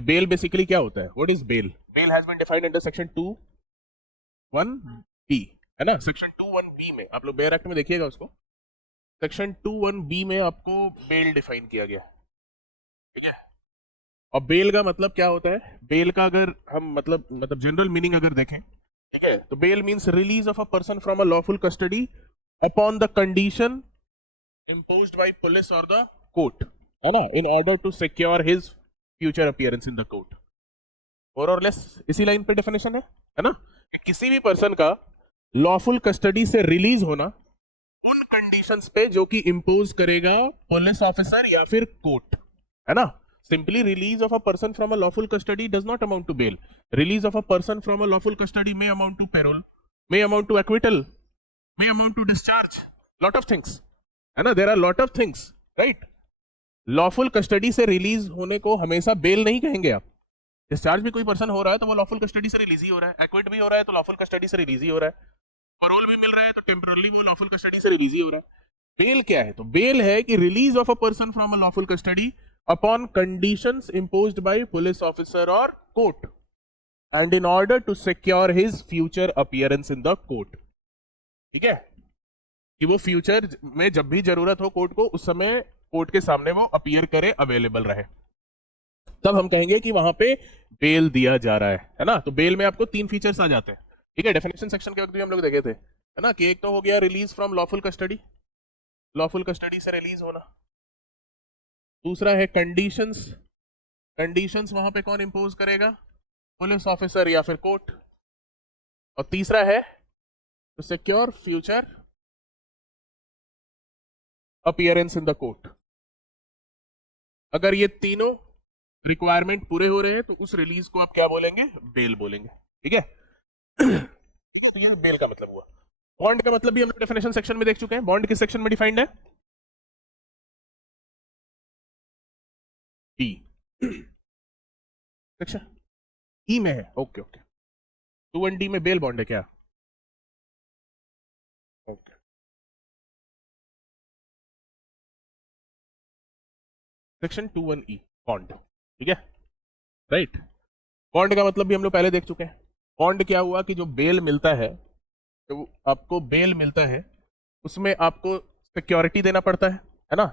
कि bell basically क्या होता है, what is bail? Bail has been defined under section 2(1)(b), है ना। सेक्शन 2(1)(b) में आप लोग बेयर एक्ट में देखिएगा उसको, सेक्शन 2(1)(b) में आपको बेल डिफाइन किया गया, ठीक है। और बेल का मतलब क्या होता है? बेल का अगर हम मतलब जनरल मीनिंग अगर देखें, ठीक है, तो bail means release of a person from a lawful custody upon the condition imposed by police or the court, है ना, in order to secure his future appearance in the court. more or less इसी line पे definition है ना। किसी भी person का lawful custody से रिलीज होना उन कंडीशंस पे जो कि इंपोज करेगा पुलिस ऑफिसर या फिर कोर्ट, है ना। Simply release of a person from a lawful custody does not amount to bail. Release of a person from a lawful custody may amount to parole, may amount to acquittal, may amount to discharge, lot of things, है ना। There are lot of things, right. Lawful custody से release होने को हमेशा bell नहीं कहेंगे आप। Discharge भी कोई पर्सन हो रहा है तो वो लॉफुल कस्टडी से रिलीज ही हो रहा है, एक्विट भी हो रहा है तो लॉफुल कस्टडी से रिलीज ही हो रहा है, पैरोल भी मिल रहा है तो टेम्पररी वो लॉफुल कस्टडी से रिलीज ही हो रहा है। बेल क्या है? तो बेल है कि release of a person from a lawful custody upon conditions imposed by police officer और court and in order to secure his future appearance in the court, ठीक है, कि वो फ्यूचर में जब भी जरूरत हो कोर्ट को, उस समय कोर्ट के सामने वो अपीयर करे, अवेलेबल रहे, तब हम कहेंगे कि वहां पे बेल दिया जा रहा है ना। तो बेल में आपको 3 फीचर्स आ जाते हैं, ठीक है। डेफिनेशन सेक्शन के वक्त भी हम लोग देखे थे, है ना, कि एक तो हो गया release from lawful custody, lawful custody से रिलीज होना। दूसरा है कंडीशंस, कंडीशंस वहां पे कौन इंपोज करेगा? पुलिस ऑफिसर या फिर कोर्ट। और तीसरा है to secure future appearance in the court. अगर ये तीनों रिक्वायरमेंट पूरे हो रहे हैं तो उस रिलीज को आप क्या बोलेंगे? बेल बोलेंगे, ठीक है। तो ये बेल का मतलब हुआ। बॉन्ड का मतलब भी हम डेफिनेशन सेक्शन में देख चुके हैं। बॉन्ड किस सेक्शन में डिफाइंड है? डी सेक्शन ई में है, ओके ओके। 2(1)(d) में बेल बॉन्ड है क्या? ओके। सेक्शन 2(1)(e) बॉन्ड, ठीक है, राइट। बॉन्ड का मतलब भी हम लोग पहले देख चुके हैं। बॉन्ड क्या हुआ कि जो बेल मिलता है, तो आपको बेल मिलता है उसमें आपको सिक्योरिटी देना पड़ता है ना।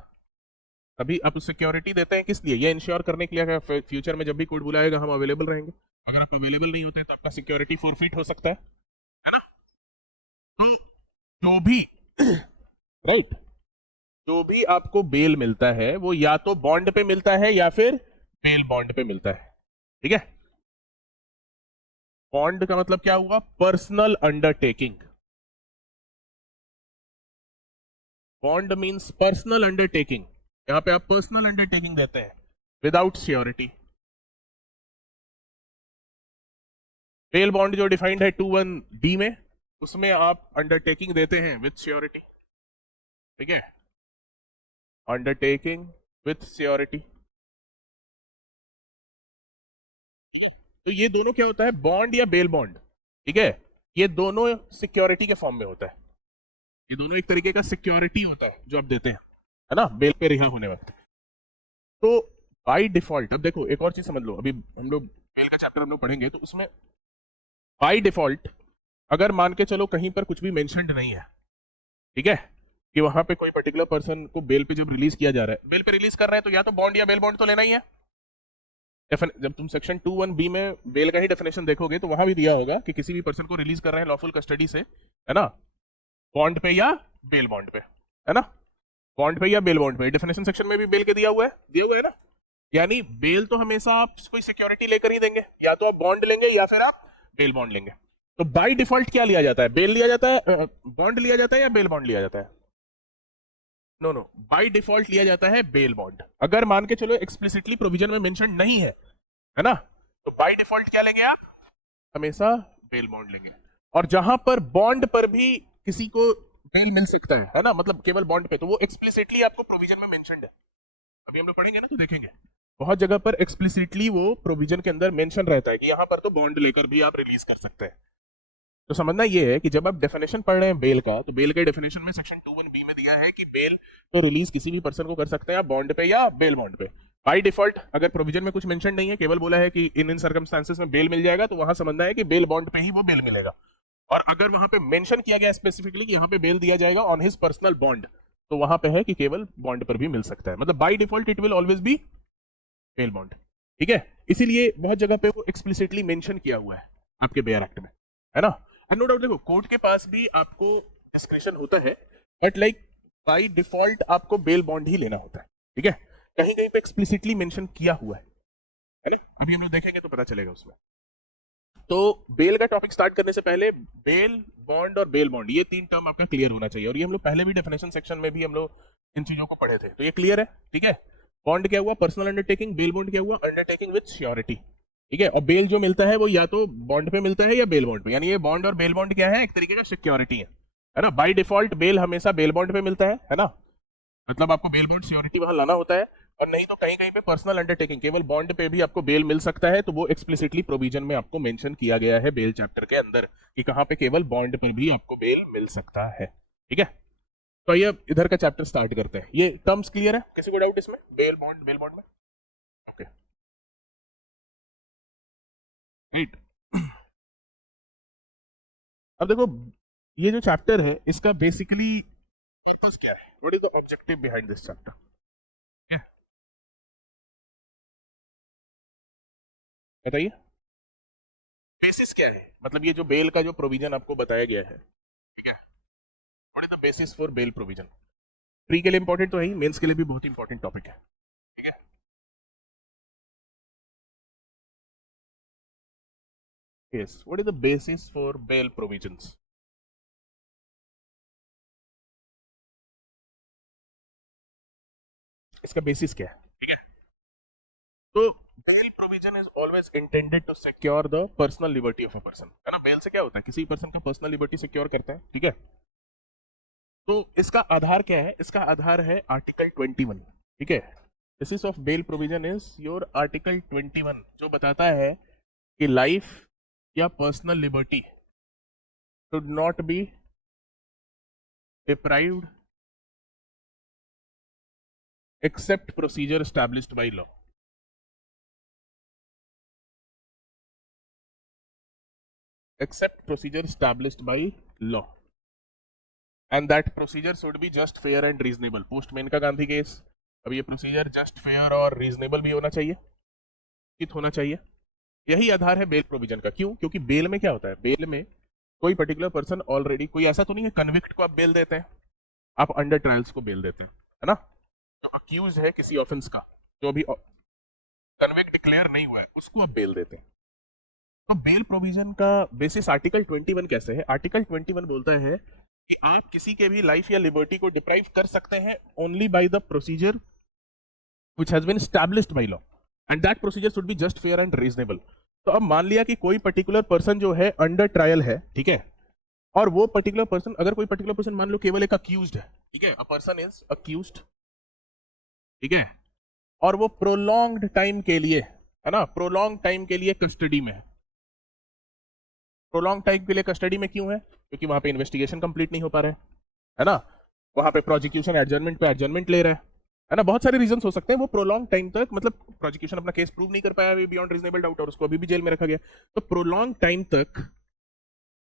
अभी आप सिक्योरिटी देते हैं किस लिए? ये इंश्योर करने के लिए कि फ्यूचर में जब भी कोर्ट बुलाएगा हम अवेलेबल रहेंगे। अगर आप अवेलेबल नहीं होते तो आपका सिक्योरिटी फोरफिट हो सकता है ना। तो जो भी राइट, जो भी आपको बेल मिलता है वो या तो बॉन्ड पे मिलता है या फिर बेल बॉन्ड पे मिलता है, ठीक है। बॉन्ड का मतलब क्या हुआ? Personal undertaking. Bond means personal undertaking. यहां पे आप पर्सनल अंडरटेकिंग देते हैं विदाउट श्योरिटी। बेल बॉन्ड जो डिफाइंड है 2(1)(d) में, उसमें आप अंडरटेकिंग देते हैं विथ श्योरिटी, ठीक है, अंडरटेकिंग विथ श्योरिटी। तो ये दोनों क्या होता है? बॉन्ड या बेल बॉन्ड, ठीक है, ये दोनों सिक्योरिटी के फॉर्म में होता है। ये दोनों एक तरीके का सिक्योरिटी होता है जो आप देते हैं, है ना, बेल पे रिहा होने वक्त। तो बाय डिफॉल्ट, अब देखो एक और चीज समझ लो, अभी हम लोग बेल का चैप्टर हम लोग पढ़ेंगे तो उसमें बाय डिफॉल्ट अगर मान के चलो कहीं पर कुछ भी मेंशन्ड नहीं है, ठीक है, कि वहां पे कोई पर्टिकुलर पर्सन को बेल पे जब रिलीज किया जा रहा है, बेल पे रिलीज कर रहे हैं तो या तो बॉन्ड या बेल बॉन्ड तो लेना ही है। जब तुम सेक्शन 2(1)(b) में बेल का ही डेफिनेशन देखोगे तो वहां भी दिया होगा कि किसी भी पर्सन को रिलीज कर रहे हैं लॉफुल कस्टडी से, है ना, बॉन्ड पे या बेल बॉन्ड पे, है ना, बॉन्ड पे या बेल बॉन्ड पे। डेफिनेशन सेक्शन में भी बेल के दिया हुआ है ना। यानी बेल तो हमेशा आप कोई सिक्योरिटी लेकर ही देंगे, या तो आप बॉन्ड लेंगे या फिर आप बेल बॉन्ड लेंगे। तो बाय डिफॉल्ट क्या लिया जाता है? बेल लिया जाता है, बॉन्ड लिया जाता है या बेल बॉन्ड लिया जाता है? नो नो, बाय डिफॉल्ट लिया जाता है बेल बॉन्ड। अगर मान के चलो एक्सप्लिसिटली प्रोविजन में मेंशन नहीं है ना, तो बाय डिफॉल्ट क्या लेंगे आप? हमेशा बेल बॉन्ड लेंगे। और जहां पर बॉन्ड पर भी किसी को बेल मिल सकता है ना, मतलब केवल बॉन्ड पे, तो वो एक्सप्लिसिटली आपको प्रोविजन में मेंशन्ड है। अभी हम लोग पढ़ेंगे ना तो देखेंगे बहुत जगह पर एक्सप्लिसिटली वो प्रोविजन के अंदर मेंशन रहता है कि यहां पर तो बॉन्ड लेकर भी आप रिलीज कर सकते हैं। तो समझना ये है कि जब आप डेफिनेशन पढ़ रहे हैं बेल का, तो बेल के डेफिनेशन में सेक्शन 2(1)(b) में दिया है कि बेल तो रिलीज किसी भी पर्सन को कर सकते हैं आप बॉन्ड पे या बेल बॉन्ड पे। बाय डिफॉल्ट अगर प्रोविजन में कुछ मेंशन नहीं है, केवल बोला है कि इन सर्कमस्टांसेस में बेल मिल जाएगा, तो वहां समझना है कि बेल बॉन्ड पे ही वो बेल मिलेगा। और अगर वहां पे मेंशन किया गया स्पेसिफिकली कि यहाँ पे बेल दिया जाएगा ऑन हिज पर्सनल बॉन्ड, तो वहां पे है कि केवल बॉन्ड पर भी मिल सकता है, मतलब by default it will always be bail bond. ठीक है, इसीलिए बहुत जगह पे वो एक्सप्लिसिटली मेंशन किया हुआ है आपके बेयर एक्ट में, है ना। एंड नो डाउट देखो कोर्ट के पास भी आपको डिस्क्रिशन होता है, बट लाइक बाय डिफॉल्ट आपको बेल बॉन्ड ही लेना होता है। ठीक है, कहीं कहीं पे एक्सप्लिसिटली मेंशन किया हुआ है ना, अभी हम लोग देखेंगे तो पता चलेगा उसमें। तो बेल का टॉपिक स्टार्ट करने से पहले बेल बॉन्ड और बेल बॉन्ड ये तीन टर्म आपका क्लियर होना चाहिए, और ये हम लोग पहले भी डेफिनेशन सेक्शन में भी हम लोग इन चीजों को पढ़े थे, तो ये क्लियर है। ठीक है, बॉन्ड क्या हुआ, पर्सनल अंडरटेकिंग, बेल बॉन्ड क्या हुआ, अंडरटेकिंग विद श्योरिटी। ठीक है, और बेल जो मिलता है वो या तो बॉन्ड पे मिलता है या बेल बॉन्ड पे, यानी ये बॉन्ड और बेल बॉन्ड क्या है, एक तरीके का सिक्योरिटी है ना। बाय डिफॉल्ट बेल हमेशा बेल बॉन्ड पे मिलता है ना, मतलब आपको बेल बॉन्ड श्योरिटी वहां लाना होता है, और नहीं तो कहीं कहीं पे पर्सनल अंडरटेकिंग केवल बॉन्ड पे भी आपको बेल मिल सकता है, तो वो एक्सप्लिसिटली प्रोविजन में आपको मेंशन किया गया है बेल चैप्टर के अंदर कि कहां पे केवल बॉन्ड पर भी आपको बेल मिल सकता है। ठीक है, तो ये इधर का चैप्टर स्टार्ट करते हैं। ये टर्म्स क्लियर है, किसी को डाउट इसमें, बेल बॉन्ड में? Okay right. अब देखो ये जो चैप्टर है इसका बेसिकली पर्पस क्या है, what is the objective behind this chapter, बताइए। बेसिस क्या है, मतलब ये जो बेल का जो प्रोविजन आपको बताया गया है, ठीक है, what is the basis for bail provision. Pre के लिए इंपॉर्टेंट तो है ही, मेंस के लिए भी बहुत इंपॉर्टेंट टॉपिक है। ठीक है, yes, what is the basis for bail provisions. इसका बेसिस क्या है, ठीक है। तो bail provision is always intended to secure the personal liberty of a person, है ना। बेल से क्या होता है, किसी पर्सन का पर्सनल लिबर्टी सिक्योर करता है। ठीक है, तो इसका आधार क्या है, इसका आधार है आर्टिकल 21। ठीक है, basis of bail provision is your article 21, जो बताता है कि लाइफ या personal liberty should not be deprived except procedure established by law. Except procedure established by law. And that procedure should be just, fair and reasonable. Postman का Gandhi case, अब ये procedure just, fair और reasonable भी होना चाहिए, उचित होना चाहिए। यही आधार है बेल प्रोविजन का। क्यों? क्योंकि बेल में क्या होता है, बेल में कोई पर्टिकुलर पर्सन ऑलरेडी, कोई ऐसा तो नहीं है कन्विक्ट को आप बेल देते हैं, आप अंडर ट्रायल्स को बेल देते हैं, है ना। तो अक्यूज है किसी ऑफेंस का, जो अभी कन्विक्ट डिक्लेयर नहीं हुआ है, उसको आप बेल देते हैं। तो बेल प्रोविजन का बेसिस आर्टिकल 21 कैसे है, आर्टिकल 21 बोलता है कि आप किसी के भी लाइफ या लिबर्टी को डिप्राइव कर सकते हैं only by the procedure which has been established by law, and that procedure should be just, fair and reasonable. तो अब मान लिया कि कोई पर्टिकुलर पर्सन जो है अंडर ट्रायल है, ठीक है, और वो पर्टिकुलर पर्सन, अगर कोई पर्टिकुलर पर्सन मान लो केवल एक अक्यूज्ड है, ठीक है, अ पर्सन इज अक्यूज्ड, ठीक है, और वो प्रोलॉन्ग्ड टाइम के लिए, है ना, प्रोलॉन्ग टाइम के लिए कस्टडी में है। प्रोलॉन्ग टाइम के लिए कस्टडी में क्यों है, क्योंकि वहां पे इन्वेस्टिगेशन कंप्लीट नहीं हो पा रहा है ना, वहां पे प्रोसिक्यूशन एडजर्नमेंट पे एडजर्नमेंट ले रहा है ना, बहुत सारे रीजन हो सकते हैं। वो प्रोलॉन्ग टाइम तक, मतलब प्रोसिक्यूशन अपना केस प्रूव नहीं कर पाया बियॉन्ड रीजनेबल डाउट, और उसको अभी भी जेल में रखा गया। तो प्रोलॉन्ग टाइम तक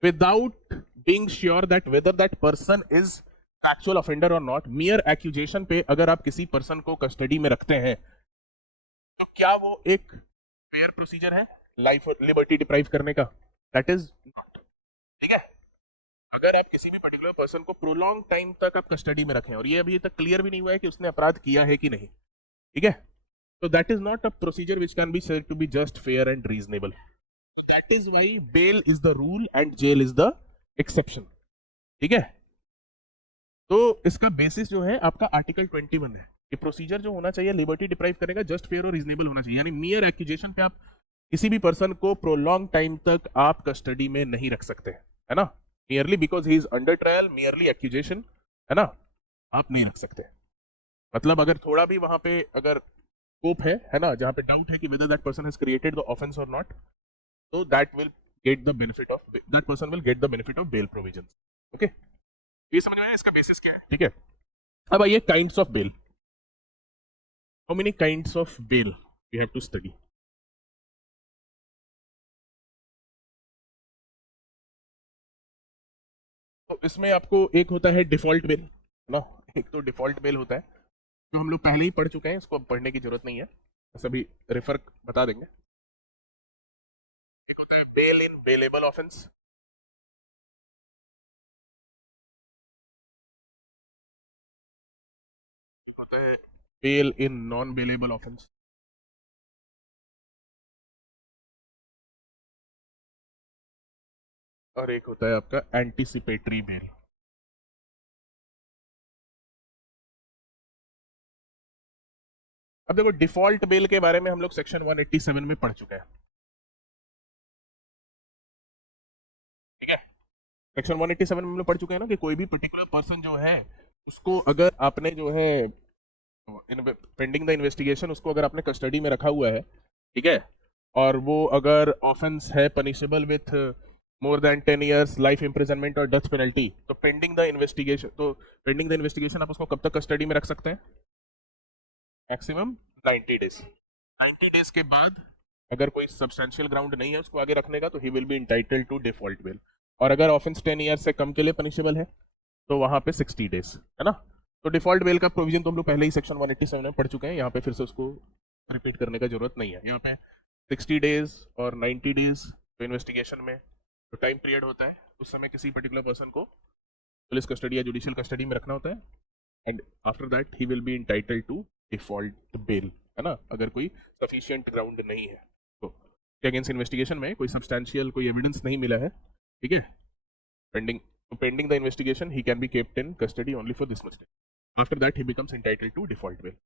without being sure that whether that person is actual offender और नॉट, मियर एक्यूजेशन पे अगर आप किसी पर्सन को कस्टडी में रखते हैं, तो क्या वो एक फेयर प्रोसीजर है लाइफ और लिबर्टी डिप्राइव करने का? That is not. ठीक है, अगर आप किसी भी पर्टिकुलर पर्सन को प्रोलॉन्ग टाइम तक आप कस्टडी में रखें, और ये अभी तक क्लियर भी नहीं हुआ है कि उसने अपराध किया है कि नहीं, ठीक है, तो that is not a procedure which can be said to be just, fair and reasonable. That is why bail is the rule and jail is the exception. ठीक है, तो इसका बेसिस जो है आपका आर्टिकल 21 है कि प्रोसीजर जो होना चाहिए लिबर्टी डिप्राइव करेगा जस्ट, फेयर और रीजनेबल होना चाहिए, यानी मियर एक्यूजेशन पे आप किसी भी पर्सन को प्रोलॉन्ग टाइम तक आप कस्टडी में नहीं रख सकते, है ना, merely because he is under trial, merely accusation, है ना, आप नहीं रख सकते। मतलब अगर थोड़ा भी वहां पे अगर स्कोप है ना, जहां पे डाउट है कि whether that person has created the offence और नॉट, तो that will get the benefit of, that person will get the benefit of bail provision. Okay, ये समझ में आया इसका बेसिस क्या है। ठीक है, अब आइए kinds of bail. How many kinds of bail we have to study? तो इसमें आपको एक होता है डिफॉल्ट बेल ना, एक तो डिफॉल्ट बेल होता है जो हम लोग पहले ही पढ़ चुके हैं, इसको अब पढ़ने की जरूरत नहीं है, बस अभी रेफर बता देंगे। एक होता है बेल इन बेलेबल ऑफेंस, होता है bail in non bailable offence, और एक होता है आपका एंटीसिपेटरी बेल। अब देखो डिफॉल्ट बेल के बारे में हम लोग सेक्शन 187 में पढ़ चुके हैं, ठीक है। सेक्शन 187 में हम लोग पढ़ चुके हैं ना कि कोई भी पर्टिकुलर पर्सन जो है उसको अगर आपने जो है पेंडिंग द इन्वेस्टिगेशन उसको अगर आपने कस्टडी में रखा हुआ है, ठीक है, और वो अगर ऑफेंस है punishable with more than 10 years life imprisonment और डेथ पेनल्टी, तो पेंडिंग द इन्वेस्टिगेशन, तो पेंडिंग द इन्वेस्टिगेशन आप उसको कब तक कस्टडी में रख सकते हैं? Maximum 90 days. 90 डेज के बाद अगर कोई सब्सटेंशियल ग्राउंड नहीं है उसको आगे रखने का तो he will be entitled to default bail, और अगर ऑफेंस 10 ईयर से कम के लिए पनिशेबल है तो वहां पे 60 डेज, है ना। तो डिफॉल्ट बेल का प्रोविजन तो हम लोग पहले ही सेक्शन 187 में पढ़ चुके हैं, यहाँ पे फिर से उसको रिपीट करने का जरूरत नहीं है। यहाँ पे 60 डेज और 90 डेज तो इन्वेस्टिगेशन में जो टाइम पीरियड होता है उस समय किसी पर्टिकुलर पर्सन को पुलिस कस्टडी या जुडिशियल कस्टडी में रखना होता है, and after that he will be entitled to default bail, है ना, अगर कोई सफिशिएंट ग्राउंड नहीं है तो। अगेंस्ट इन्वेस्टिगेशन में कोई सब्सटैंशियल कोई एविडेंस नहीं मिला है, ठीक है, pending the investigation he can be kept in custody only for this much time, after that he becomes entitled to default bail.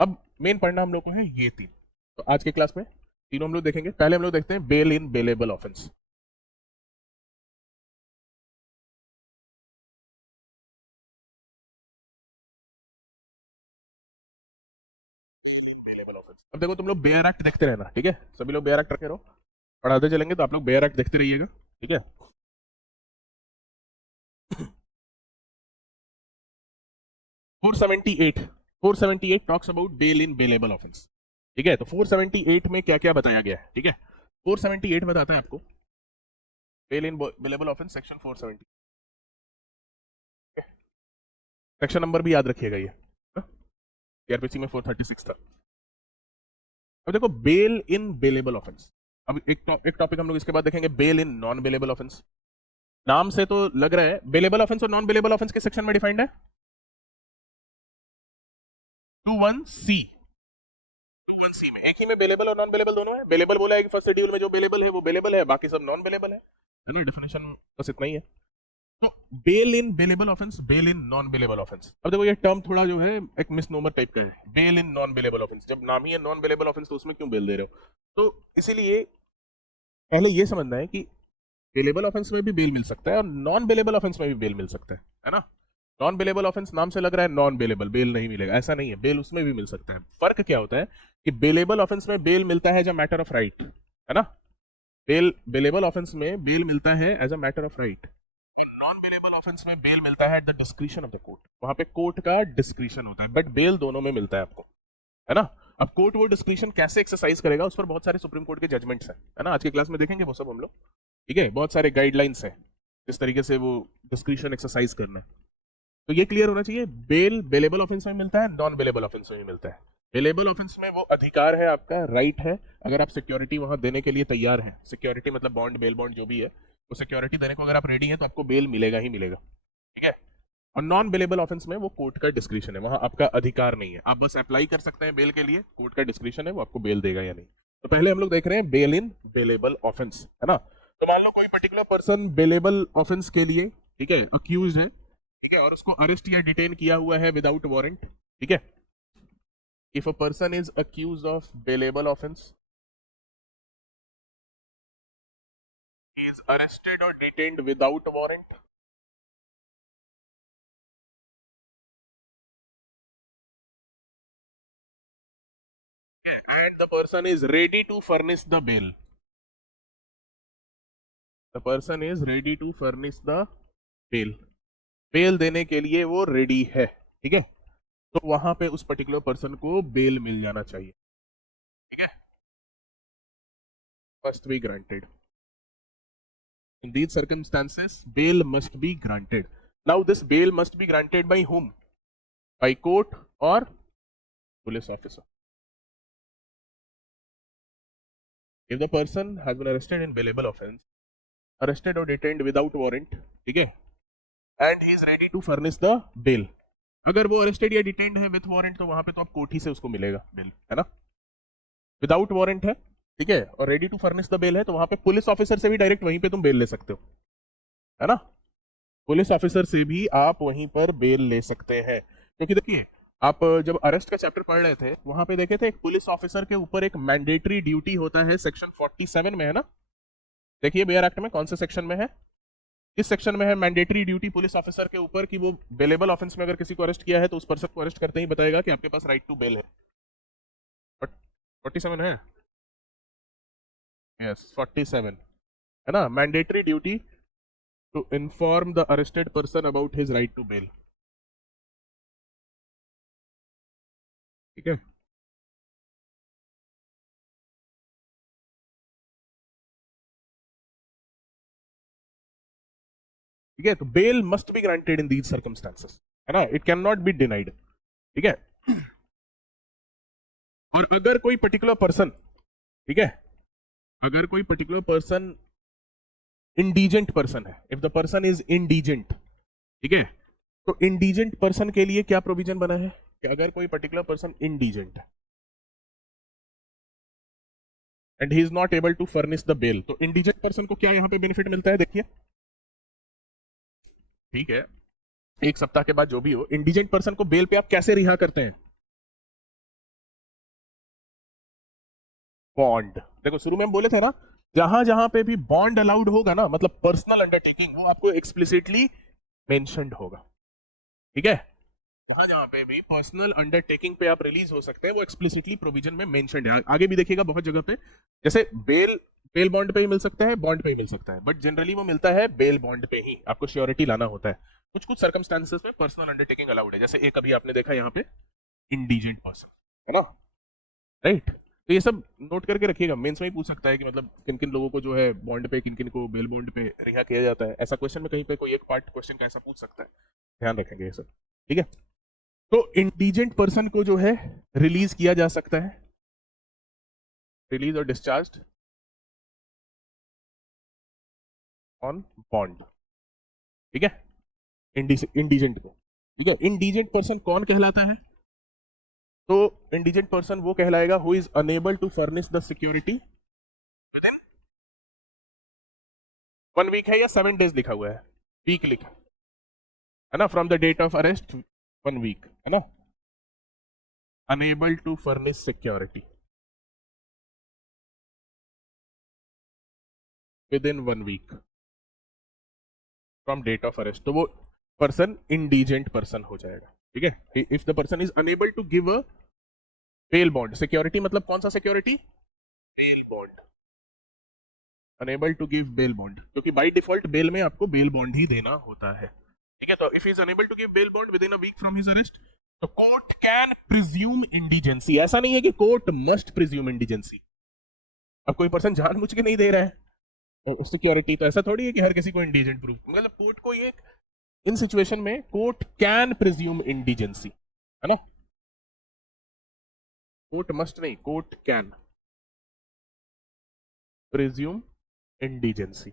अब मेन पढ़ना हम लोग को है ये तीन, तो आज के क्लास में तीनों हम लोग देखेंगे। पहले हम लोग देखते हैं बेल इन बेलेबल ऑफेंस। अब देखो तुम लोग बेयर एक्ट देखते रहना, ठीक है, सभी लोग बेयर एक्ट रखे रहो, पढ़ाते चलेंगे तो आप लोग बेयर एक्ट देखते रहिएगा, ठीक है। 478 478 talks about bail in bailable offence, ठीक है। तो 478 में क्या क्या बताया गया है, ठीक है। 478 बताता है आपको bail in bailable offence, section 470, section number भी याद रखिएगा ये, सीआरपीसी में 436 था। अब देखो बेल इन बेलेबल ऑफेंस, अब एक टॉपिक हम लोग इसके बाद देखेंगे bail in non bailable offence. नाम से तो लग रहा है बेलेबल ऑफेंस और नॉन बेलेबल ऑफेंस के सेक्शन में डिफाइंड है 21C। 21C में एक ही में बेलेबल और नॉन बेलेबल दोनों है। बेलेबल बोला है कि फर्स्ट शेड्यूल में जो बेलेबल है वो बेलेबल है, बाकी सब नॉन बेलेबल है ना, डिफिनेशन बस इतना ही है। तो bail in bailable offence, bail in non bailable offence. अब देखो ये टर्म थोड़ा जो है एक मिसनोमर टाइप का है, bail in non bailable offence, जब नाम ही है नॉन बेलेबल ऑफेंस तो उसमें क्यों बेल दे रहे हो? तो इसीलिए पहले ये समझना है कि बेलेबल ऑफेंस में भी बेल मिल सकता है और नॉन बेलेबल ऑफेंस में भी बेल मिल सकता है ना। नॉन बेलेबल ऑफेंस नाम से लग रहा है नॉन बेलेबल, बेल नहीं मिलेगा, ऐसा नहीं है, बेल उसमें भी मिल सकता है। फर्क क्या होता है कि बेलेबल ऑफेंस में बेल मिलता है as a matter of right, है ना, बेलेबल ऑफेंस में बेल मिलता है as a matter of right. Non bailable offence में बेल मिलता है at the discretion of the court, वहां पे कोर्ट का डिस्क्रिशन होता है, बट बेल दोनों में मिलता है आपको, है ना। अब कोर्ट वो डिस्क्रिशन कैसे एक्सरसाइज करेगा उस पर बहुत सारे सुप्रीम कोर्ट के जजमेंट्स हैं, है ना, आज की क्लास में देखेंगे वो सब हम लोग, ठीक है। बहुत सारे गाइडलाइंस हैं किस तरीके से वो डिस्क्रिशन एक्सरसाइज करना है, तो ये क्लियर होना चाहिए। बेल बेलेबल ऑफेंस में मिलता है, नॉन बेलेबल ऑफेंस में मिलता है। बेलेबल ऑफेंस में वो अधिकार है आपका, राइट है, अगर आप सिक्योरिटी वहां देने के लिए तैयार हैं, सिक्योरिटी मतलब बॉन्ड बेल बॉन्ड जो भी है वो सिक्योरिटी देने को अगर आप रेडी हैं तो आपको बेल मिलेगा ही मिलेगा, ठीक है। और नॉन बेलेबल ऑफेंस में वो कोर्ट का डिस्क्रिशन है, वहां आपका अधिकार नहीं है, आप बस अप्लाई कर सकते हैं बेल के लिए, कोर्ट का डिस्क्रिशन है वो आपको बेल देगा या नहीं। तो पहले हम लोग देख रहे हैं बेल इन बेलेबल ऑफेंस, है ना। तो मान लो कोई पर्टिकुलर पर्सन बेलेबल ऑफेंस के लिए, ठीक है, अक्यूज है, ठीक है, और उसको अरेस्ट या डिटेन किया हुआ है विदाउट वारंट, ठीक है। If a person is accused of bailable offence, he is arrested or detained without warrant, and the person is ready to furnish the bail, the person is ready to furnish the bail, bail देने के लिए वो ready है, ठीक है। तो वहां पे उस पर्टिकुलर पर्सन को बेल मिल जाना चाहिए, ठीक है, must be granted. In these circumstances bail must be granted. Now this bail must be granted by whom? By court और police officer. If the person has been arrested in bailable offense, arrested or detained without warrant, ठीक है, and he is ready to furnish the bail, अगर वो arrested या detained है with warrant तो वहां पे तो आप कोर्ट ही से उसको मिलेगा बेल, है ना। विदाउट वारंट है, ठीक है, और ready to furnish the bail है तो वहां पे पुलिस ऑफिसर से भी डायरेक्ट वहीं पे तुम बेल ले सकते हो, है ना। पुलिस ऑफिसर से भी आप वहीं पर बेल ले सकते हैं, क्योंकि देखिए आप जब अरेस्ट का चैप्टर पढ़ रहे थे वहां पे देखे थे एक पुलिस ऑफिसर के ऊपर एक मैंडेटरी ड्यूटी होता है सेक्शन 47 में, है ना। देखिए बेयर एक्ट में कौन से सेक्शन में है, किस सेक्शन में है मैंडेटरी ड्यूटी पुलिस ऑफिसर के ऊपर कि वो बेलेबल ऑफेंस में अगर किसी को अरेस्ट किया है तो उस पर्सन को अरेस्ट करते ही बताएगा कि आपके पास राइट टू बेल है। 47 है, यस 47, है ना, mandatory duty to inform the arrested person about his right to bail, ठीक है। ठीक है, तो bail must be granted in these circumstances, है ना, it can not be denied, ठीक है। और अगर कोई पर्टिकुलर पर्सन, ठीक है, अगर कोई पर्टिकुलर पर्सन इंडीजेंट पर्सन है, इफ द पर्सन इज इंडीजेंट, ठीक है, तो इंडीजेंट पर्सन के लिए क्या प्रोविजन बना है कि अगर कोई पर्टिकुलर पर्सन इंडीजेंट है and he is not able to furnish the bail, तो इंडीजेंट पर्सन को क्या यहां पे बेनिफिट मिलता है, देखिए, ठीक है, 1 सप्ताह के बाद जो भी हो, इंडीजेंट पर्सन को बेल पे आप कैसे रिहा करते हैं, बॉन्ड। देखो शुरू में हम बोले थे ना, जहां जहां पे भी बॉन्ड अलाउड होगा ना, मतलब पर्सनल अंडरटेकिंग, वो आपको एक्सप्लिसिटली मेंशन्ड होगा, ठीक है। वहां जहां पे भी पर्सनल अंडरटेकिंग पे आप रिलीज हो सकते हैं वो एक्सप्लिसिटली प्रोविजन में मेंशन्ड है। आगे भी देखिएगा बहुत जगह पे, जैसे बेल बेल बॉन्ड पे ही मिल सकता है, बॉन्ड पे ही मिल सकता है, बट जनरली वो मिलता है बेल बॉन्ड पे ही, आपको श्योरिटी लाना होता है। कुछ कुछ सर्कमस्टांसेस में पर्सनल अंडरटेकिंग अलाउड है, जैसे एक अभी आपने देखा यहाँ पे इंडीजेंट पर्सन, है ना, राइट। तो ये सब नोट करके रखिएगा, मेंस में ही पूछ सकता है कि मतलब किन किन लोगों को जो है बॉन्ड पे, किन किन को बेल बॉन्ड पे रिहा किया जाता है, ऐसा क्वेश्चन में कहीं पे कोई एक पार्ट क्वेश्चन का ऐसा पूछ सकता है, ध्यान रखेंगे ये सब, ठीक है। तो इंडीजेंट पर्सन को जो है रिलीज किया जा सकता है, रिलीज और डिस्चार्ज ऑन बॉन्ड, ठीक है, इंडीजेंट को, ठीक है। इंडीजेंट पर्सन कौन कहलाता है, तो इंडीजेंट पर्सन वो कहलाएगा who is unable to furnish the security within 1 week, है या 7 डेज लिखा हुआ है, वीक लिखा है ना, from the date of arrest 1 week, है ना, unable to furnish security within 1 week from date of arrest, तो वो पर्सन इंडीजेंट पर्सन हो जाएगा, ठीक है। If the person is unable to give a bail bond, security मतलब कौन सा security, bail bond, unable to give bail bond, क्योंकि बाय डिफॉल्ट बेल में आपको बेल बॉन्ड ही देना होता है, ठीक है। तो if is unable to give bail bond within a week from his arrest, तो कोर्ट कैन प्रिज्यूम इंडिजेंसी, ऐसा नहीं है कि कोर्ट मस्ट प्रिज्यूम इंडिजेंसी, अब कोई पर्सन जानबूझ के नहीं दे रहा है सिक्योरिटी, तो ऐसा थोड़ी है कि हर किसी को इंडिजेंट प्रूव, मतलब कोर्ट को ये इन सिचुएशन में कोर्ट कैन प्रिज्यूम इंडिजेंसी, है ना, कोर्ट मस्ट नहीं, court can presume indigency,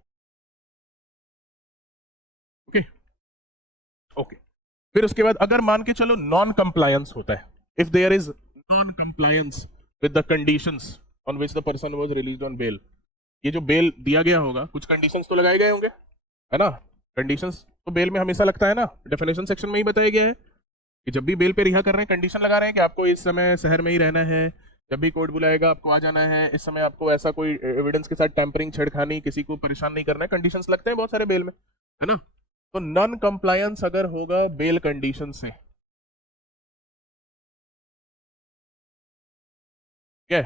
okay okay. फिर उसके बाद अगर मान के चलो नॉन कंप्लायंस होता है, if there is non compliance with the conditions on which the person was released on bail, ये जो बेल दिया गया होगा कुछ कंडीशंस तो लगाए गए होंगे, है ना, कंडीशंस तो बेल में हमेशा लगता है ना, डेफिनेशन सेक्शन में ही बताया गया है कि जब भी बेल पे रिहा कर रहे हैं कंडीशन लगा रहे हैं कि आपको इस समय शहर में ही रहना है, जब भी कोर्ट बुलाएगा आपको आ जाना है, इस समय आपको ऐसा कोई एविडेंस के साथ टैंपरिंग, छेड़खानी, किसी को परेशान नहीं करना है, कंडीशंस लगते हैं बहुत सारे बेल में, है ना। तो नॉन कंप्लायंस अगर होगा बेल कंडीशन से, क्या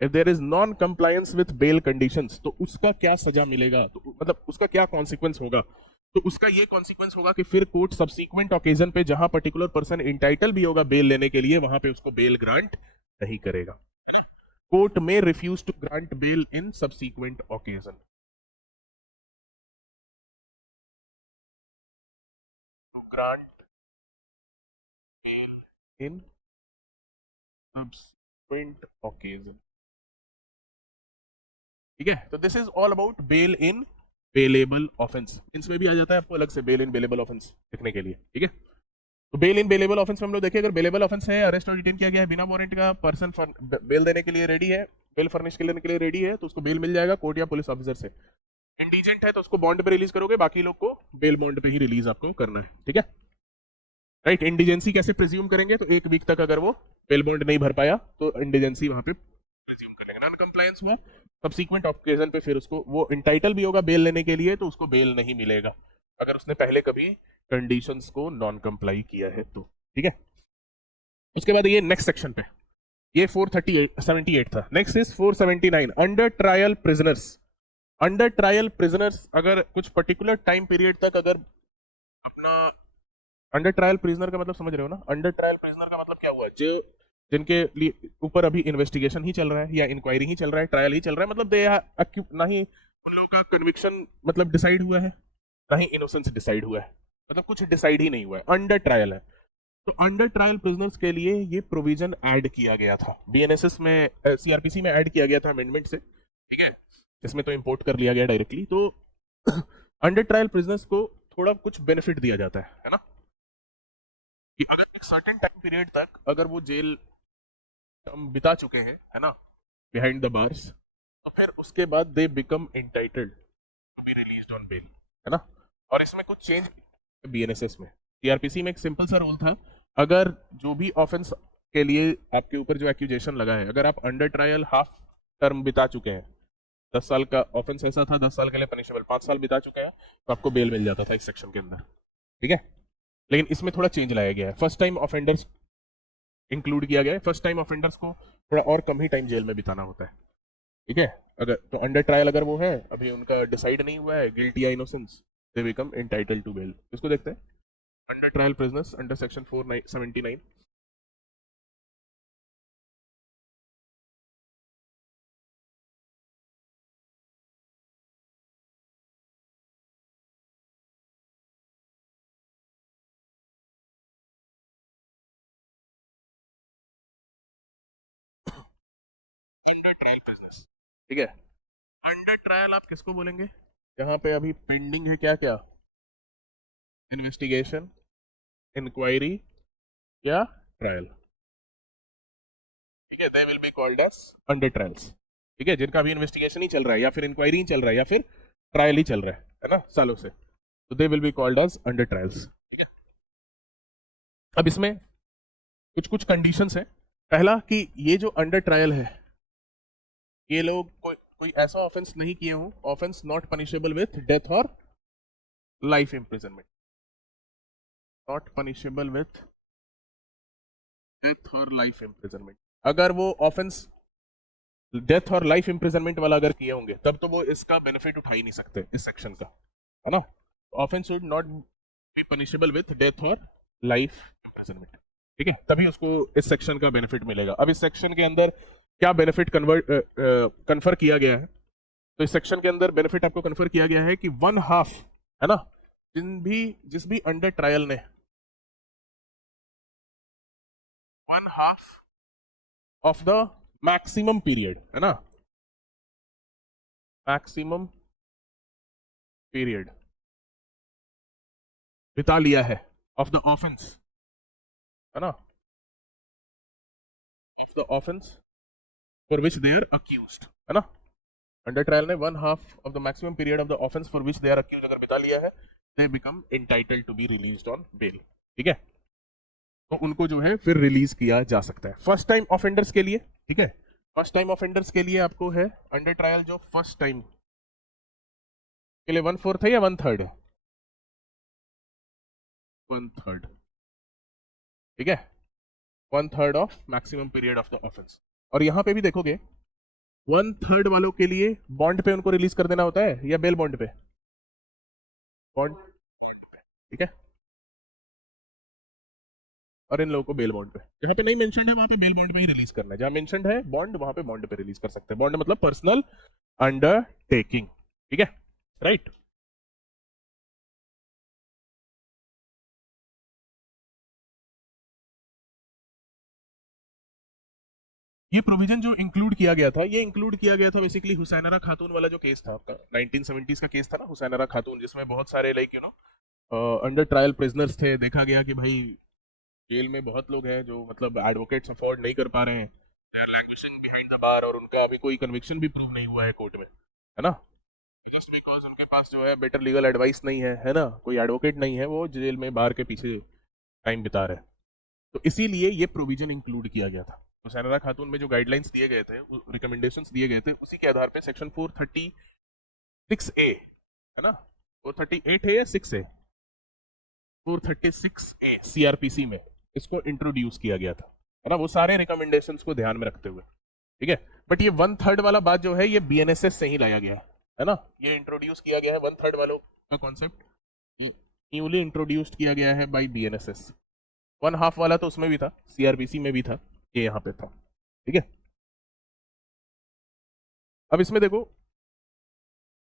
if there is non compliance with bail conditions, तो उसका क्या सजा मिलेगा, तो मतलब उसका क्या कॉन्सिक्वेंस होगा, तो उसका ये कॉन्सिक्वेंस होगा कि फिर कोर्ट सब्सीक्वेंट ओकेजन पे जहां पर्टिकुलर पर्सन इंटाइटल भी होगा बेल लेने के लिए वहां पे उसको बेल ग्रांट नहीं करेगा. कोर्ट में refuse to grant bail in subsequent occasion. To grant bail in subsequent occasion. ठीक है, तो this is all about bail in bailable offence. इसमें भी आ जाता है आपको अलग से बेल इन बेलेबल ऑफेंस लिखने के लिए. ठीक है, तो बेल इन बेलेबल ऑफेंस में हम लोग देखिए, अगर बेलेबल ऑफेंस है, अरेस्ट और डिटेन किया गया है बिना वारंट का, पर्सन बेल देने के लिए रेडी है, बेल फर्निश के लिए रेडी है, तो उसको बेल मिल जाएगा कोर्ट या पुलिस ऑफिसर से. इंडिजेंट है तो उसको बॉन्ड पे रिलीज करोगे, बाकी लोग को बेल बॉन्ड पे ही रिलीज आपको करना है. ठीक है, राइट. इंडिजेंसी कैसे प्रिज्यूम करेंगे, तो 1 वीक तक अगर वो बेल बॉन्ड नहीं भर पाया तो इंडिजेंसी वहां पे प्रिज्यूम कर लेंगे. नॉन कंप्लायंस हुआ सब्सीक्वेंट ऑकेजन पे, फिर उसको वो इंटाइटल भी होगा बेल लेने के लिए, तो उसको बेल नहीं मिलेगा अगर उसने पहले कभी कंडीशंस को नॉन कंप्लाई किया है तो. ठीक है, उसके बाद ये नेक्स्ट सेक्शन पे, ये 478 था. Next is 479 under trial prisoners. Under trial prisoners अगर कुछ पर्टिकुलर टाइम पीरियड तक अगर अपना, अंडर ट्रायल प्रिजनर का मतलब समझ रहे हो ना, अंडर ट्रायल प्रिजनर का मतलब क्या हुआ, जो जिनके लिए ऊपर अभी इन्वेस्टिगेशन ही चल रहा है या इंक्वायरी ही चल रहा है, ट्रायल ही चल रहा है, मतलब दे ना ही उन लोगों का कन्विक्शन मतलब डिसाइड हुआ है, ना ही इनोसेंस डिसाइड हुआ है, मतलब कुछ डिसाइड ही नहीं हुआ है, अंडर ट्रायल है. तो अंडर ट्रायल प्रिजनर्स के लिए ये प्रोविजन ऐड किया गया था बीएनएसएस में, सीआरपीसी में ऐड किया गया था अमेंडमेंट से. ठीक है, इसमें तो इंपोर्ट कर लिया गया डायरेक्टली. तो अंडर ट्रायल प्रिजनर्स को थोड़ा कुछ बेनिफिट दिया जाता है ना, कि अगर एक सर्टेन टाइम पीरियड तक अगर वो जेल टर्म बिता चुके हैं, है ना, बिहाइंड द बार्स, तो फिर उसके बाद they become entitled to be released on bail, है ना. और इसमें कुछ चेंज बीएनएसएस में, सीआरपीसी में एक सिंपल सा रूल था, अगर जो भी ऑफेंस के लिए आपके ऊपर जो एक्यूजेशन लगा है, अगर आप अंडर ट्रायल हाफ टर्म बिता चुके हैं, 10 साल का ऑफेंस ऐसा था, 10 साल के लिए पनिशेबल, 5 साल बिता चुके हैं, तो आपको बेल मिल जाता था इस सेक्शन के अंदर. ठीक है, लेकिन इसमें थोड़ा चेंज लाया गया है, फर्स्ट टाइम ऑफेंडर्स इंक्लूड किया गया है. फर्स्ट टाइम ऑफेंडर्स को थोड़ा और कम ही टाइम जेल में बिताना होता है. ठीक है, अगर तो अंडर ट्रायल अगर वो है, अभी उनका डिसाइड नहीं हुआ है गिल्टी या innocence, they become entitled to bail. इसको देखते हैं, under trial prisoners under section 479. Under trial prisoners. ठीक है, अंडर ट्रायल आप किसको बोलेंगे, यहाँ पे अभी पेंडिंग है क्या क्या, इन्वेस्टिगेशन, इंक्वायरी या ट्रायल. ठीक है, they will be called as under trials. ठीक है, जिनका अभी इन्वेस्टिगेशन ही चल रहा है या फिर इंक्वायरी ही चल रहा है या फिर ट्रायल ही चल रहा है ना, सालों से, तो they will be called as under trials. ठीक है, अब इसमें कुछ कुछ कंडीशंस हैं. पहला कि ये जो अंडर ट्रायल है, ये लोग कोई ऐसा ऑफेंस नहीं किए हों, offence not punishable with death और life imprisonment, not punishable with death और लाइफ इम्प्रिजनमेंट. अगर वो ऑफेंस डेथ और लाइफ इम्प्रिजनमेंट वाला अगर किए होंगे, तब तो वो इसका बेनिफिट उठा ही नहीं सकते इस सेक्शन का, है ना. Offence should not be punishable with death और लाइफ इम्प्रिजनमेंट. ठीक है, तभी उसको इस सेक्शन का बेनिफिट मिलेगा. अब इस सेक्शन के अंदर क्या बेनिफिट कन्फर किया गया है, तो इस सेक्शन के अंदर बेनिफिट आपको कन्फर किया गया है कि 1/2, है ना, जिस भी अंडर ट्रायल ने 1/2 ऑफ द मैक्सिमम पीरियड, है ना, मैक्सिमम पीरियड बिता लिया है ऑफ द ऑफेंस, है ना, of the offence for which they are accused, है ना. अंडर ट्रायल ने 1/2 of the maximum period of the offence for which they are accused अगर बिता लिया है, they become entitled to be released on bail. ठीक है, तो उनको जो है फिर रिलीज किया जा सकता है. फर्स्ट टाइम ऑफेंडर्स के लिए, ठीक है, फर्स्ट टाइम ऑफेंडर्स के लिए आपको है अंडर ट्रायल जो फर्स्ट टाइम के लिए 1/4 है या 1/3 है, 1/3. ठीक है, 1/3 of maximum period of the offence. और यहां पे भी देखोगे 1/3 वालों के लिए बॉन्ड पे उनको रिलीज कर देना होता है या बेल बॉन्ड पे, बॉन्ड ठीक है, और इन लोगों को बेल बॉन्ड पे, जहां पे नहीं मेंशन्ड है वहां पे बेल बॉन्ड पे ही रिलीज करना है, जहां मेंशन्ड है बॉन्ड वहां पे बॉन्ड पे रिलीज कर सकते हैं। बॉन्ड मतलब पर्सनल अंडरटेकिंग, ठीक है, राइट। ये प्रोविजन जो इंक्लूड किया गया था, ये इंक्लूड किया गया था बेसिकली हुसैनरा खातून वाला जो केस था आपका 1970s का केस था ना, हुसैनरा खातून, जिसमें बहुत सारे लाइक अंडर ट्रायल प्रिजनर्स थे। देखा गया कि भाई जेल में बहुत लोग हैं जो मतलब एडवोकेट्स अफोर्ड नहीं कर पा रहे हैं, they are languishing behind the bar, और उनका अभी कोई कन्विक्शन भी प्रूव नहीं हुआ है कोर्ट में, है ना, जस्ट बिकॉज उनके पास जो है बेटर लीगल एडवाइस नहीं है ना, कोई एडवोकेट नहीं है, वो जेल में बार के पीछे टाइम बिता रहे हैं। तो इसीलिए ये प्रोविजन इंक्लूड किया गया था। तो सैनरा खातून में जो गाइडलाइंस दिए गए थे, रिकमेंडेशंस दिए गए थे, उसी के आधार पे सेक्शन 436A है ना, 438 है या 6 है, 436A सीआरपीसी में इसको इंट्रोड्यूस किया गया था, है ना, वो सारे रिकमेंडेशंस को ध्यान में रखते हुए, ठीक है। बट ये 1/3 वाला बात जो है ये बीएनएसएस से ही लाया गया है ना, ये इंट्रोड्यूस किया गया है 1/3 वालों का कॉन्सेप्ट, न्यूली इंट्रोड्यूस्ड किया गया है बाय बीएनएसएस। 1/2 वाला तो उसमें भी था, सीआरपीसी में भी था, ये यहाँ पे था, ठीक है। अब इसमें देखो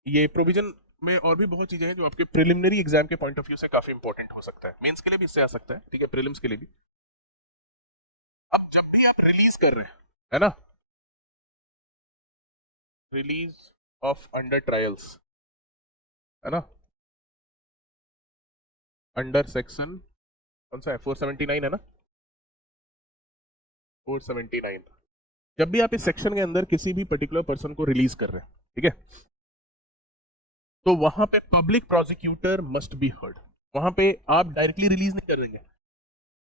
ये प्रोविजन में और भी बहुत चीजें हैं जो आपके प्रिलिमिनरी एग्जाम के पॉइंट ऑफ व्यू से काफी इंपॉर्टेंट हो सकता है, मेंस के लिए भी इससे आ सकता है, ठीक है, प्रीलिम्स के लिए भी। अब जब भी आप रिलीज कर रहे हैं, है ना, रिलीज ऑफ अंडर ट्रायल्स, है ना, अंडर सेक्शन कौन सा है, 479 है ना, 479, जब भी आप इस सेक्शन के अंदर किसी भी पर्टिकुलर पर्सन को रिलीज कर रहे हैं, ठीक है, तो वहां पे public prosecutor must be heard. वहां पे आप डायरेक्टली रिलीज नहीं कर देंगे,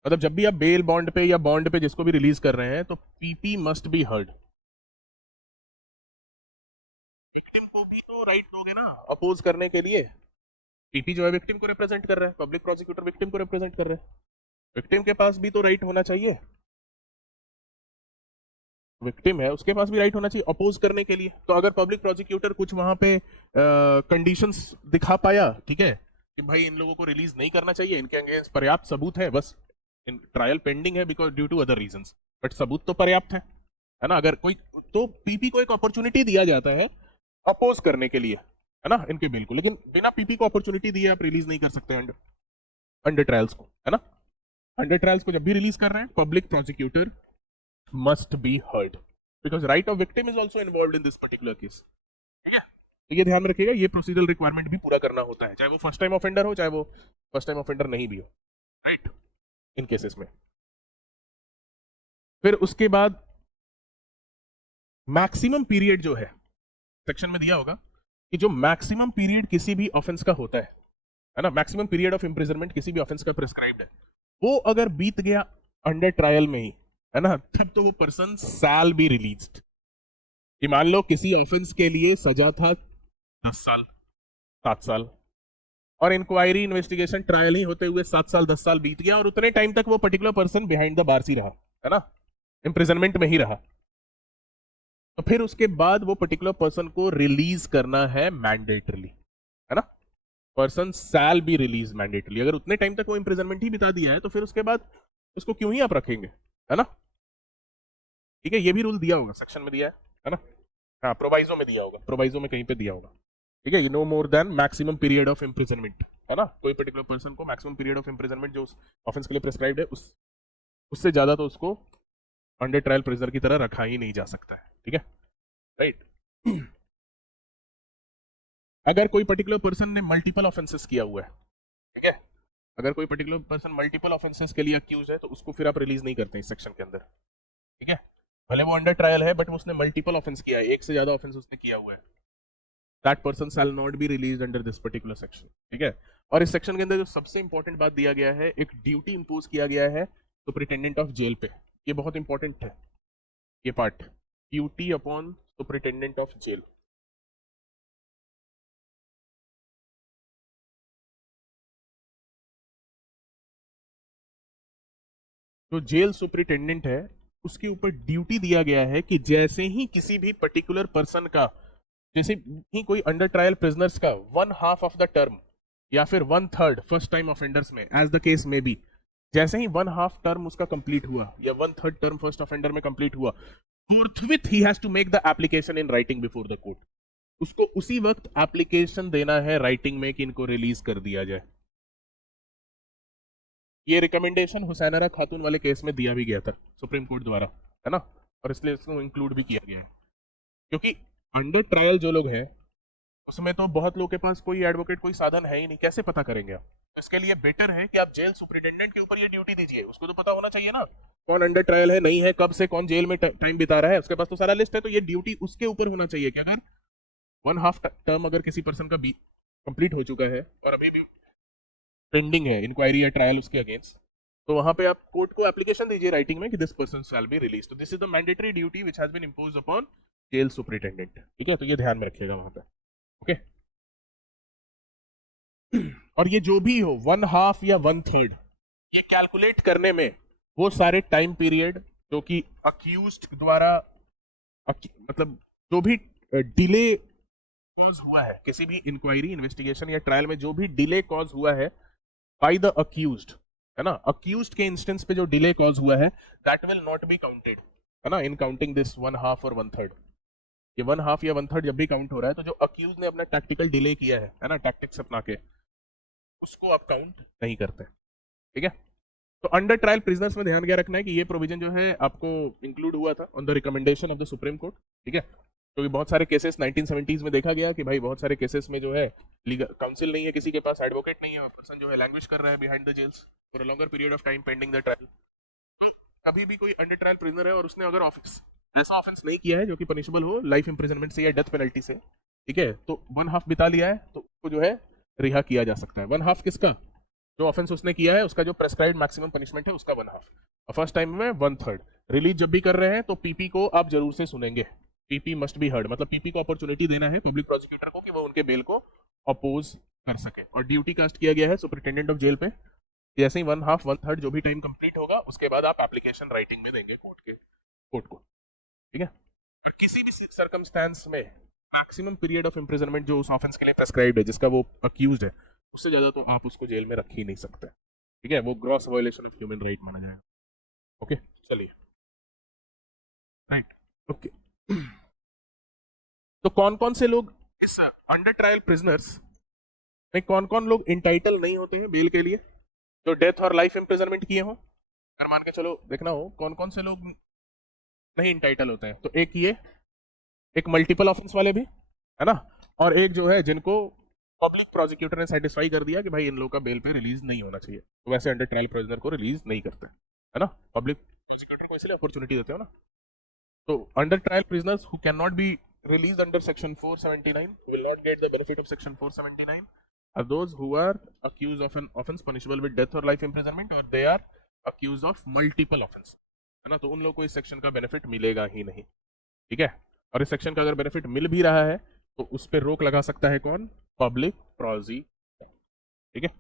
मतलब जब भी आप बेल बॉन्ड पे या बॉन्ड पे जिसको भी रिलीज कर रहे हैं तो PP must be heard. Victim को भी तो राइट दोगे ना अपोज करने के लिए, पीपी जो है विक्टिम को रिप्रेजेंट कर रहा है, पब्लिक प्रोसिक्यूटर विक्टिम को रिप्रेजेंट कर रहे हैं, विक्टिम के पास भी तो राइट होना चाहिए, विक्टिम है उसके पास भी राइट होना चाहिए अपोज करने के लिए। तो अगर पब्लिक प्रोसिक्यूटर कुछ वहां पे कंडीशंस दिखा पाया, ठीक है, कि भाई इन लोगों को रिलीज नहीं करना चाहिए, इनके अगेंस्ट पर्याप्त सबूत है, बस इन ट्रायल पेंडिंग है because due to other reasons, but सबूत तो पर्याप्त है ना, अगर कोई, तो पीपी को एक अपॉर्चुनिटी दिया जाता है अपोज करने के लिए, है ना, इनके बिल को, लेकिन बिना पीपी को अपॉर्चुनिटी दिए आप रिलीज नहीं कर सकते अंडर अंडर ट्रायल्स को, है ना। अंडर ट्रायल्स को जब भी रिलीज कर रहे हैं public prosecutor must be heard because right of victim is also involved in this particular case, तो ये ध्यान में रखिएगा, ये प्रोसीजरल रिक्वायरमेंट भी पूरा करना होता है, चाहे वो फर्स्ट टाइम ऑफेंडर हो चाहे वो फर्स्ट टाइम ऑफेंडर नहीं भी हो, राइट, इन केसेस में। फिर उसके बाद मैक्सिमम पीरियड जो है सेक्शन में दिया होगा कि जो मैक्सिमम पीरियड किसी भी ऑफेंस का होता है ना, मैक्सिमम पीरियड ऑफ इंप्रिजनमेंट किसी भी ऑफेंस का प्रिस्क्राइब्ड है, वो अगर बीत गया अंडर ट्रायल में ही, है ना, तब तो वो पर्सन शैल बी रिलीज्ड। कि मान लो किसी ऑफेंस के लिए सजा था 10 साल 7 साल, और इंक्वायरी इन्वेस्टिगेशन ट्रायल ही होते हुए 7 साल 10 साल बीत गया, और उतने टाइम तक वो particular person behind the bars ही रहा, है ना, इम्प्रिजनमेंट में ही रहा, तो फिर उसके बाद वो पर्टिकुलर पर्सन को रिलीज करना है मैंडेटरली, है ना, person shall be release mandatorily. अगर उतने टाइम तक वो इम्प्रिजनमेंट ही बिता दिया है तो फिर उसके बाद उसको क्यों ही आप रखेंगे, है ना, ठीक है, ये भी रूल दिया होगा, सेक्शन में दिया है ना, हाँ प्रोवाइजो में दिया होगा, प्रोवाइजो में कहीं पे दिया होगा, ठीक है, no more than maximum period of imprisonment, है ना, कोई पर्टिकुलर पर्सन को मैक्सिमम पीरियड ऑफ इम्प्रिजनमेंट जो उस ऑफेंस के लिए प्रिस्क्राइब्ड है उससे ज्यादा तो उसको अंडर ट्रायल प्रिजनर की तरह रखा ही नहीं जा सकता है, ठीक है, राइट। अगर कोई पर्टिकुलर पर्सन ने मल्टीपल ऑफेंसेस किया हुआ है, ठीक है, अगर कोई पर्टिकुलर पर्सन मल्टीपल ऑफेंसेस के लिए अक्यूज है तो उसको फिर आप रिलीज नहीं करते इस सेक्शन के अंदर, ठीक है, भले वो अंडर ट्रायल है बट उसने मल्टीपल ऑफेंस किया है, एक से ज्यादा ऑफेंस उसने किया हुआ है, that person shall not be released under this particular section, ठीक है। और इस सेक्शन के अंदर जो सबसे इंपॉर्टेंट बात दिया गया है, एक ड्यूटी इंपोज किया गया है सुपरिटेंडेंट ऑफ जेल पे, ये बहुत इंपॉर्टेंट है ये part, duty upon superintendent of jail. जो जेल सुपरिटेंडेंट है उसके ऊपर ड्यूटी दिया गया है कि जैसे ही किसी भी पर्टिकुलर पर्सन का, जैसे ही कोई अंडर ट्रायल प्रिजनर्स का 1/2 ऑफ द टर्म या फिर 1/3 फर्स्ट टाइम ऑफेंडर्स में, एज द केस में बी, जैसे ही 1/2 टर्म उसका कंप्लीट हुआ या 1/3 टर्म फर्स्ट ऑफेंडर में कंप्लीट हुआ, forthwith he has to make the application in writing before the court. उसको उसी वक्त एप्लीकेशन देना है राइटिंग में कि इनको रिलीज कर दिया जाए। ये रिकमेंडेशन हुसैनरा खातून वाले केस में दिया भी गया था सुप्रीम कोर्ट द्वारा, है ना, और इसलिए इसको इंक्लूड भी किया गया है, क्योंकि अंडर ट्रायल जो लोग हैं उसमें तो बहुत लोगों के पास कोई एडवोकेट, कोई साधन है ही नहीं, कैसे पता करेंगे आप? इसके लिए बेटर है कि आप जेल सुपरिटेंडेंट के ऊपर ये ड्यूटी दीजिए, उसको तो पता होना चाहिए ना कौन अंडर ट्रायल है, नहीं है, कब से कौन जेल में टाइम बिता रहा है, उसके पास तो सारा लिस्ट है, तो ये ड्यूटी उसके ऊपर होना चाहिए कि अगर 1/2 टर्म अगर किसी पर्सन का कंप्लीट हो चुका है और अभी भी पेंडिंग है इंक्वायरी या ट्रायल उसके अगेंस्ट, तो वहां पे आप कोर्ट को एप्लीकेशन दीजिए राइटिंग में कि this person shall be release. तो this is the mandatory duty which has been imposed upon jail superintendent, ठीक है, तो ये ध्यान में रखिएगा वहां पे, ओके। और ये जो भी हो 1/2 या 1/3, ये कैलकुलेट करने में वो सारे टाइम पीरियड जो कि अक्यूज्ड द्वारा मतलब जो भी डिले कॉज हुआ है, किसी भी इंक्वायरी, इन्वेस्टिगेशन या ट्रायल में जो भी डिले कॉज हुआ है बाय द अक्यूज्ड, है ना, अक्यूज्ड के इंस्टेंस पे जो डिले कॉज हुआ है that will not be counted, है ना, इन काउंटिंग दिस 1/2 और 1/3। ये 1/2 या 1/3 जब भी काउंट हो रहा है तो जो अक्यूज ने अपना टैक्टिकल डिले किया है ना, टैक्टिक्स अपना के, उसको आप काउंट नहीं करते, ठीक है। तो अंडर ट्रायल प्रिजनर्स में ध्यान क्या रखना है कि ये प्रोविजन जो है आपको इंक्लूड हुआ था on the recommendation of the supreme court, ठीक है, क्योंकि बहुत सारे केसेस 1970s में देखा गया कि भाई बहुत सारे केसेस में जो है लीगल काउंसिल नहीं है, किसी के पास एडवोकेट नहीं है, पर्सन जो है लैंग्वेज कर रहा है behind the jails for a longer period of time pending the trial. कभी भी कोई अंडर ट्रायल प्रिजनर है और उसने अगर ऑफिस ऐसा ऑफेंस नहीं किया है जो कि पनिशेबल हो लाइफ इंप्रिजनमेंट से या डेथ पेनल्टी से, ठीक है, तो 1/2 बिता लिया है तो उसको जो है रिहा किया जा सकता है। 1/2 किसका? जो ऑफेंस उसने किया है उसका जो प्रेस्क्राइब्ड मैक्सिमम पनिशमेंट है उसका 1/2, और फर्स्ट टाइम में 1/3। रिलीज जब भी कर रहे हैं तो पीपी को आप जरूर से सुनेंगे, पीपी मस्ट बी हर्ड, मतलब पीपी को अपॉर्चुनिटी देना है पब्लिक प्रोसिक्यूटर को कि वो उनके बेल को अपोज कर सके, और ड्यूटी कास्ट किया गया है सुपरिटेंडेंट ऑफ जेल पे, जैसे ही 1/2 1/3 जो भी टाइम कंप्लीट होगा उसके बाद आप एप्लीकेशन राइटिंग में देंगे कोर्ट को, ठीक है। किसी भी सर्कमस्टेंस में मैक्सिमम पीरियड ऑफ इम्प्रिजनमेंट जो उस ऑफेंस के लिए प्रेस्क्राइब्ड है, जिसका वो अक्यूज्ड है, उससे ज्यादा तो आप उसको जेल में रख ही नहीं सकते, ठीक है, वो gross violation of human right माना जाएगा, ओके। चलिए, राइट, ओके। तो कौन कौन से लोग इस अंडर ट्रायल प्रिजनर्स में कौन कौन लोग इंटाइटल नहीं होते हैं बेल के लिए, जो डेथ और लाइफ इम्प्रिजनमेंट किए हों, अगर मान के चलो देखना हो कौन कौन से लोग नहीं इंटाइटल होते हैं, तो एक मल्टीपल ऑफेंस वाले भी, है ना, और एक जो है जिनको पब्लिक प्रोसिक्यूटर ने सेटिस्फाई कर दिया कि भाई इन लोगों का बेल पे रिलीज नहीं होना चाहिए, तो वैसे अंडर ट्रायल प्रिजनर को रिलीज नहीं करते, है ना, पब्लिक प्रोसिक्यूटर को इसलिए अपॉर्चुनिटी देते हो ना। तो under trial prisoners who can not B released under section 479 will not get the benefit of section 479 are those who are accused of an offense punishable with death or life imprisonment or they are accused of multiple offense, है ना, तो उन लोगों को इस section का benefit मिलेगा ही नहीं, ठीक है। और इस सेक्शन का अगर बेनिफिट मिल भी रहा है तो उस पर रोक लगा सकता है कौन? पब्लिक प्रोसिक्यूटर, ठीक है।